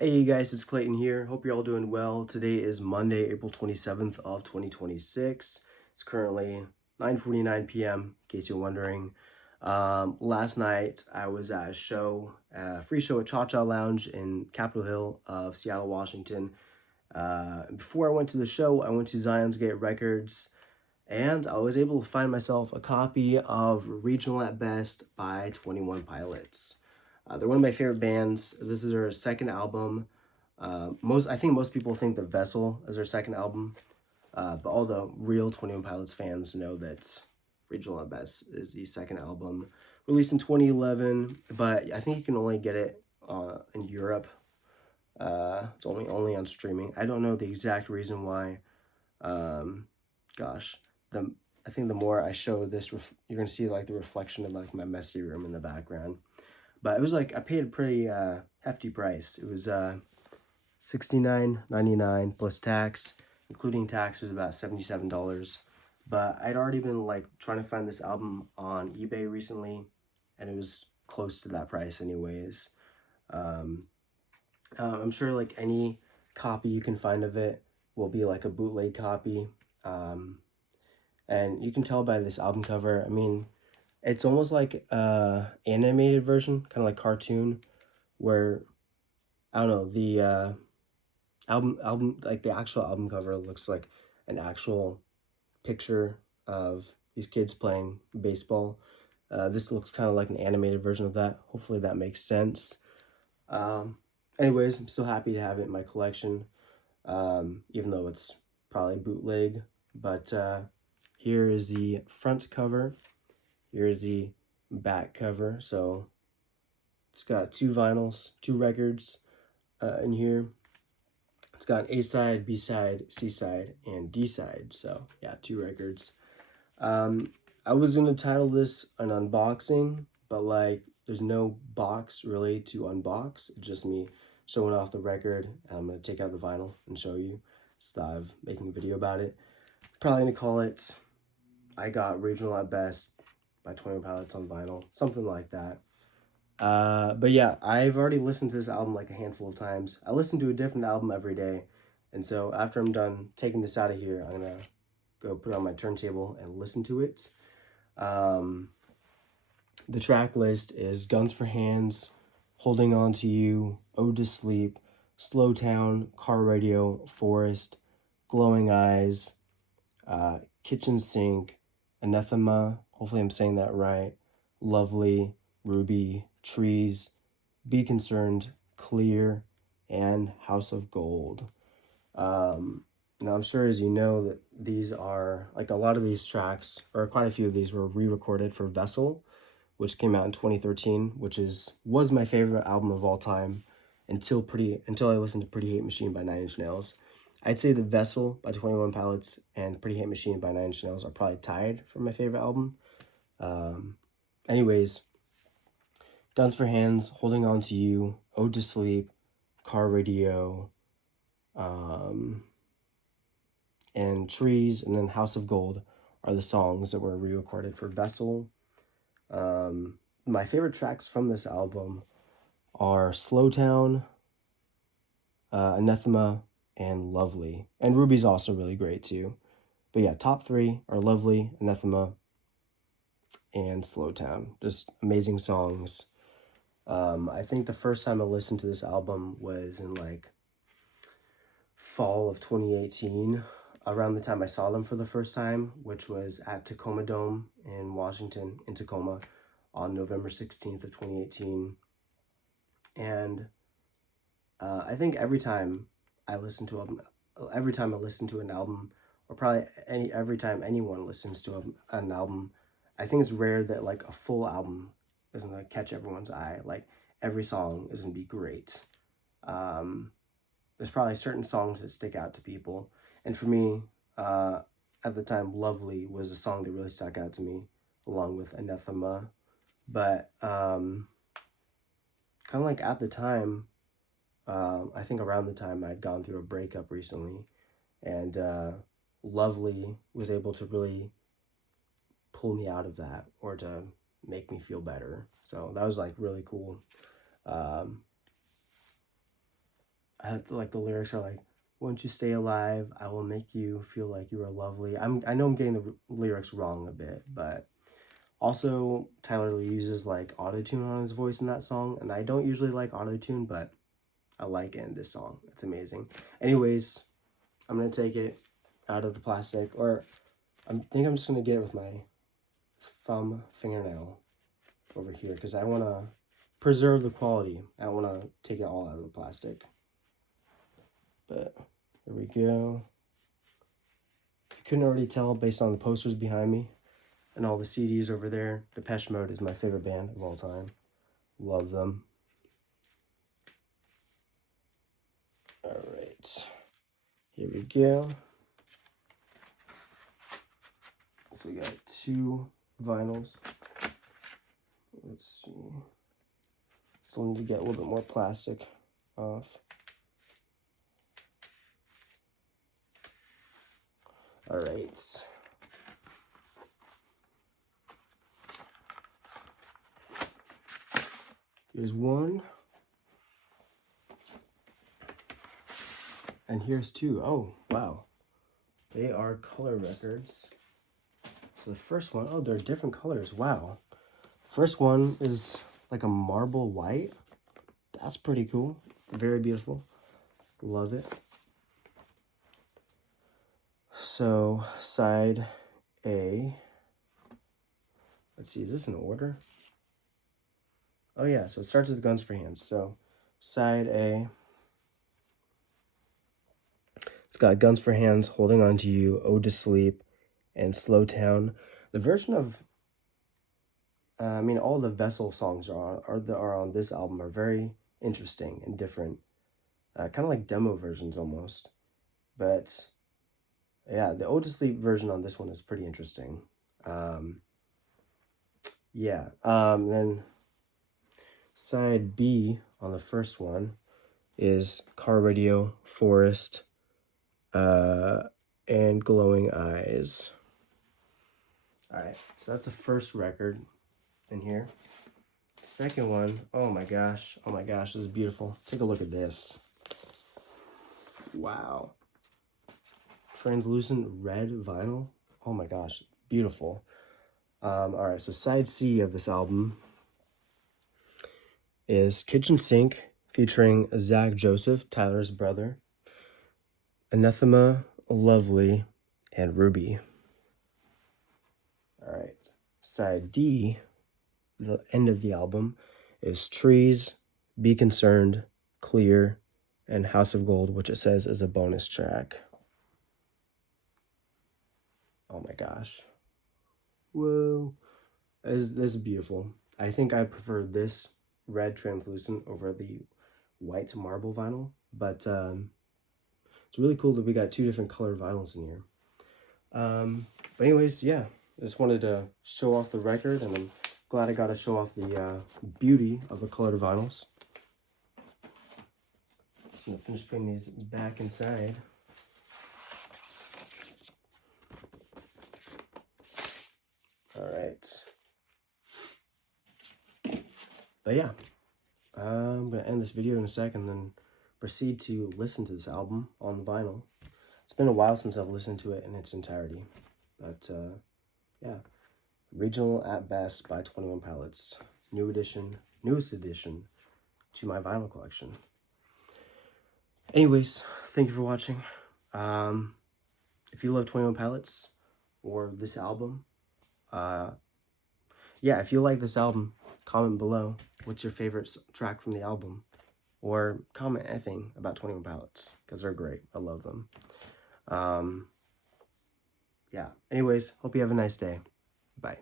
Hey you guys, it's Clayton here. Hope you're all doing well. Today is Monday, April 27th of 2026. It's currently 9:49 p.m. in case you're wondering. Last night I was at a free show at Cha Cha Lounge in Capitol Hill of Seattle, Washington. Before I went to the show, I went to Zion's Gate Records and I was able to find myself a copy of Regional at Best by 21 Pilots. They're one of my favorite bands. This is their second album. I think most people think The Vessel is their second album, but all the real 21 Pilots fans know that Regional at Best is the second album, released in 2011. But I think you can only get it in Europe. It's only on streaming. I don't know the exact reason why. Um, gosh, the I think the more I show this, you're gonna see like the reflection of like my messy room in the background. But it was like I paid a pretty hefty price. It was $69.99 plus tax, including tax was about $77. But I'd already been like trying to find this album on eBay recently, and it was close to that price anyways. Um, I'm sure like any copy you can find of it will be like a bootleg copy. Um, and you can tell by this album cover. I mean, it's almost like animated version, kind of like cartoon, where I don't know the album like the actual album cover looks like an actual picture of these kids playing baseball. This looks kind of like an animated version of that. Hopefully that makes sense. Um, Anyways, I'm still happy to have it in my collection, even though it's probably bootleg. But here is the front cover. Here is the back cover. So it's got two vinyls, two records in here. It's got an A side, B side, C side, and D side. So yeah, two records. Um, I was gonna title this an unboxing, but like there's no box really to unbox. It's just me showing off the record. I'm gonna take out the vinyl and show you instead of making a video about it. Probably gonna call it I Got Regional at Best by 20 Pilots on vinyl, something like that. But yeah, I've already listened to this album like a handful of times. I listen to a different album every day. And so after I'm done taking this out of here, I'm gonna go put it on my turntable and listen to it. Um, the track list is Guns for Hands, Holding On to You, Ode to Sleep, Slow Town, Car Radio, Forest, Glowing Eyes, Kitchen Sink, Anathema, hopefully I'm saying that right, Lovely, Ruby, Trees, Be Concerned, Clear, and House of Gold. Now I'm sure as you know that these are like a lot of these tracks, or quite a few of these were re-recorded for Vessel, which came out in 2013, which was my favorite album of all time until I listened to Pretty Hate Machine by Nine Inch Nails. I'd say The Vessel by 21 Pilots and Pretty Hate Machine by Nine Inch Nails are probably tied for my favorite album. Um, Anyways, Guns for Hands, Holding On to You, Ode to Sleep, Car Radio, um, and Trees, and then House of Gold are the songs that were re-recorded for Vessel. My favorite tracks from this album are Slowtown, Anathema, and Lovely. And Ruby's also really great too. But yeah, top three are Lovely, Anathema, and Slowtown. Just amazing songs. I think the first time I listened to this album was in like fall of 2018, around the time I saw them for the first time, which was at Tacoma Dome in Washington, in Tacoma, on November 16th of 2018. And I think every time every time I listen to an album, or probably every time anyone listens to an album, I think it's rare that like a full album is gonna catch everyone's eye. Like every song is gonna be great. Um, there's probably certain songs that stick out to people, and for me, uh, at the time, "Lovely" was a song that really stuck out to me, along with "Anathema." But kind of like at the time, I think around the time I'd gone through a breakup recently, and Lovely was able to really pull me out of that or to make me feel better. So that was like really cool. Um, like the lyrics are like, "Won't you stay alive? I will make you feel like you are lovely." I know I'm getting the lyrics wrong a bit, but also Tyler uses like autotune on his voice in that song, and I don't usually like autotune, but I like it in this song. It's amazing. Anyways, I'm gonna take it out of the plastic, or I think I'm just gonna get it with my thumb fingernail over here because I want to preserve the quality. I don't want to take it all out of the plastic. But here we go. You couldn't already tell based on the posters behind me and all the CDs over there. Depeche Mode is my favorite band of all time. Love them. All right. Here we go. So we got 2 vinyls. Let's see. Still need to get a little bit more plastic off. All right. Here's one. And here's 2. Oh, wow. They are color records. So the first one, oh, they're different colors. Wow. First one is like a marble white. That's pretty cool. Very beautiful. Love it. So side A. Let's see, is this in order? Oh yeah, so it starts with Guns for Hands. So side A. It's got Guns for Hands, Holding On to You, Ode to Sleep, and Slow Town. The version of all the Vessel songs are on this album are very interesting and different. Kind of like demo versions almost. But yeah, the Ode to Sleep version on this one is pretty interesting. Then side B on the first one is Car Radio, Forest, and Glowing Eyes. All right, so that's the first record in here. Second one, oh my gosh, this is beautiful. Take a look at this. Wow. Translucent red vinyl. Oh my gosh, beautiful. All right, so side C of this album is Kitchen Sink featuring Zach Joseph, Tyler's brother, Anathema, Lovely, and Ruby. All right, side D, the end of the album, is Trees, Be Concerned, Clear, and House of Gold, which it says is a bonus track. Oh my gosh. Whoa. This is beautiful. I think I prefer this red translucent over the white marble vinyl, but it's really cool that we got 2 different colored vinyls in here. But anyways, yeah, I just wanted to show off the record, and I'm glad I got to show off the beauty of the colored vinyls. Just gonna finish putting these back inside. All right. But yeah, I'm gonna end this video in a second, then proceed to listen to this album on vinyl. It's been a while since I've listened to it in its entirety, but yeah, Regional at Best by 21 Pilots, newest addition to my vinyl collection. Anyways, thank you for watching. If you love 21 Pilots or this album, if you like this album, comment below what's your favorite track from the album, or comment anything about 21 Pilots because they're great. I love them. Anyways, hope you have a nice day. Bye.